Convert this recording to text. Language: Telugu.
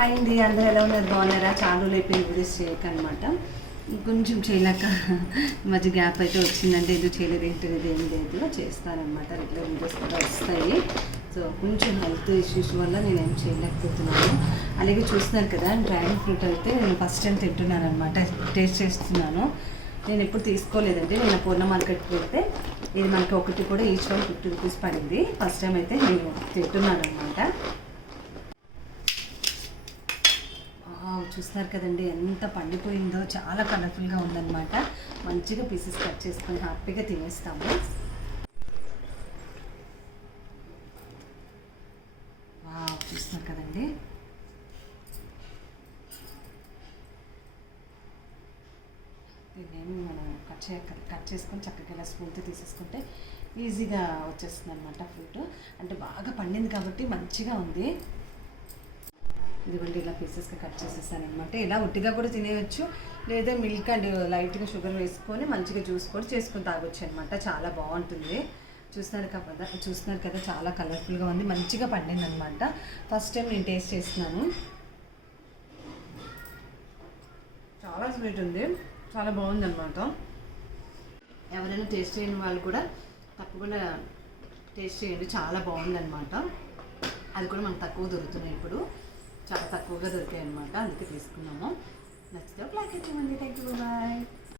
హాయ్ అండి, అందరూ ఎలా ఉన్నారు? బాగున్నారా? చాలా రోజులు అయిపోయింది వీడియోస్ చేయక అనమాట. కొంచెం చేయలేక మధ్య గ్యాప్ అయితే వచ్చిందంటే ఏదో చేయలేదు, ఏంటనేది ఏం లేదు, చేస్తానమాట. రెగ్యులర్ వీడియోస్ కూడా వస్తాయి. సో కొంచెం హెల్త్ ఇష్యూస్ వల్ల నేనేం చేయలేకపోతున్నాను. అలాగే చూస్తున్నారు కదా, డ్రాగన్ ఫ్రూట్ అయితే నేను ఫస్ట్ టైం తింటున్నాను అనమాట, టేస్ట్ చేస్తున్నాను. నేను ఎప్పుడు తీసుకోలేదండి. నేను పూర్ణ మార్కెట్కి వెళ్తే ఇది మనకి ఒకటి కూడా ఈచ్ వన్ 50 రూపీస్ పడింది. ఫస్ట్ టైం అయితే నేను తింటున్నాను అనమాట. చూస్తున్నారు కదండి ఎంత పండిపోయిందో, చాలా కలర్ఫుల్గా ఉందన్నమాట. మంచిగా పీసెస్ కట్ చేసుకొని హ్యాపీగా తినేస్తాము. చూస్తున్నారు కదండి, దీన్ని మనం కట్ చేసుకొని చక్కగా ఇలా స్పూన్తో తీసేసుకుంటే ఈజీగా వచ్చేస్తుంది అనమాట. ఫ్రూట్ అంటే బాగా పండింది కాబట్టి మంచిగా ఉంది. ఇదిగోండి ఇలా పీసెస్గా కట్ చేసేసాను అనమాట. ఇలా ఉట్టిగా కూడా తినేయచ్చు, లేదా మిల్క్ అండ్ లైట్గా షుగర్ వేసుకొని మంచిగా జ్యూస్ కూడా చేసుకొని తాగొచ్చు అనమాట. చాలా బాగుంటుంది. చూస్తున్నారు కదా చాలా కలర్ఫుల్గా ఉంది, మంచిగా పండింది అనమాట. ఫస్ట్ టైం నేను టేస్ట్ చేస్తున్నాను. చాలా స్వీట్ ఉంది, చాలా బాగుంది అనమాట. ఎవరైనా టేస్ట్ చేయని వాళ్ళు కూడా తప్పకుండా టేస్ట్ చేయండి, చాలా బాగుందన్నమాట. అది కూడా మనకు తక్కువ దొరుకుతున్నాయి ఇప్పుడు, చాలా తక్కువగా దొరికాయి అనమాట, అందుకే తీసుకున్నాము. నచ్చితే ఒక లైక్ ఇచ్చేయండి. Thank you, bye.